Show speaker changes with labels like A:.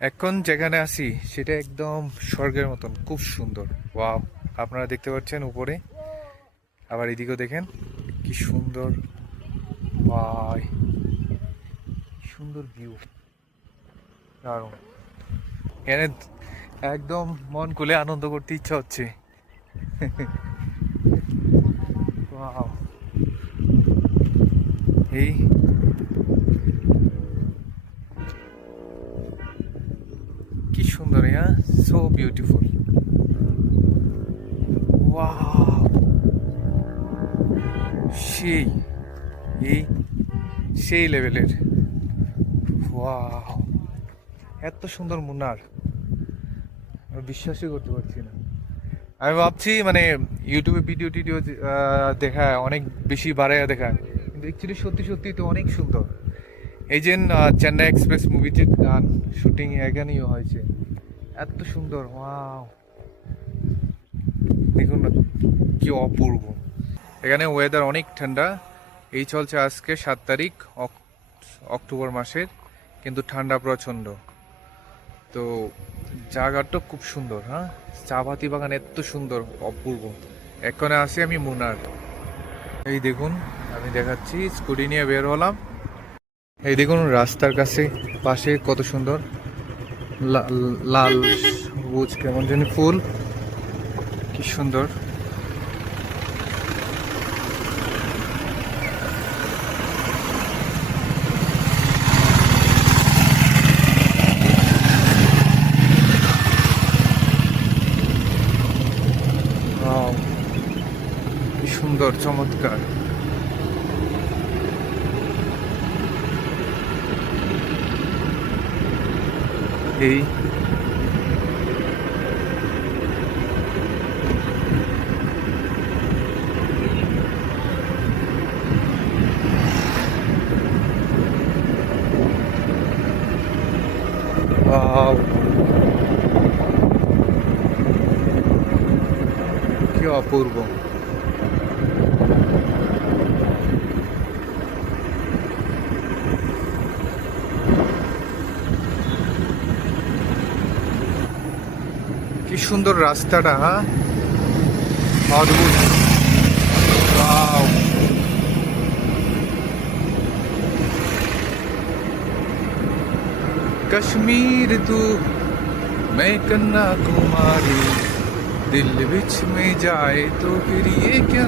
A: এখন যেখানে আছি, সেটা একদম স্বর্গের মতন, খুব সুন্দর। ওয়াও, আপনারা দেখতে পাচ্ছেন উপরে। আবার এদিকেও দেখেন, কি সুন্দর। ভাই সুন্দর ভিউ দারুণ। এখানে একদম মন খুলে আনন্দ করতে ইচ্ছা হচ্ছে। এই সুন্দর হ্যাঁ সো বিউটিফুল সেই, এই, সেই লেভেলের ওয়াও এত সুন্দর মুনার বিশ্বাসই করতে পারছি না। আমি ভাবছি মানে ইউটিউবে ভিডিও টিডিও দেখা অনেক বেশি বাড়াইয়া দেখায়। কিন্তু অ্যাকচুয়ালি সত্যি সত্যি তো অনেক সুন্দর। এই যে চেন্নাই এক্সপ্রেস মুভিতে গান শুটিং এখানেই হয়েছে। এত সুন্দর, ওয়াও। দেখুন না, কি অপূর্ব। এখানে ওয়েদার অনেক ঠান্ডা। এই চলছে আজকে সাত তারিখ, অক- অক্টোবর মাসের, কিন্তু ঠান্ডা প্রচণ্ড। তো জায়গাটা খুব সুন্দর হ্যাঁ? চা পাতি বাগান এত সুন্দর, অপূর্ব। এখানে আসি আমি মুনার। এই দেখুন, আমি দেখাচ্ছি, স্কুটি নিয়ে বের হলাম। এই দেখুন, রাস্তার কাছে, পাশে কত সুন্দর। লাল সবুজ কেমন জানি ফুল। কি সুন্দর। সুন্দর চমৎকার। এই Wow. কি অপূর্ব কি সুন্দর রাস্তাটা হ্যাঁ অদ্ভুত Wow. कश्मीर तू मैं कन्याकुमारी दिल विच में जाए तो फिर ये क्या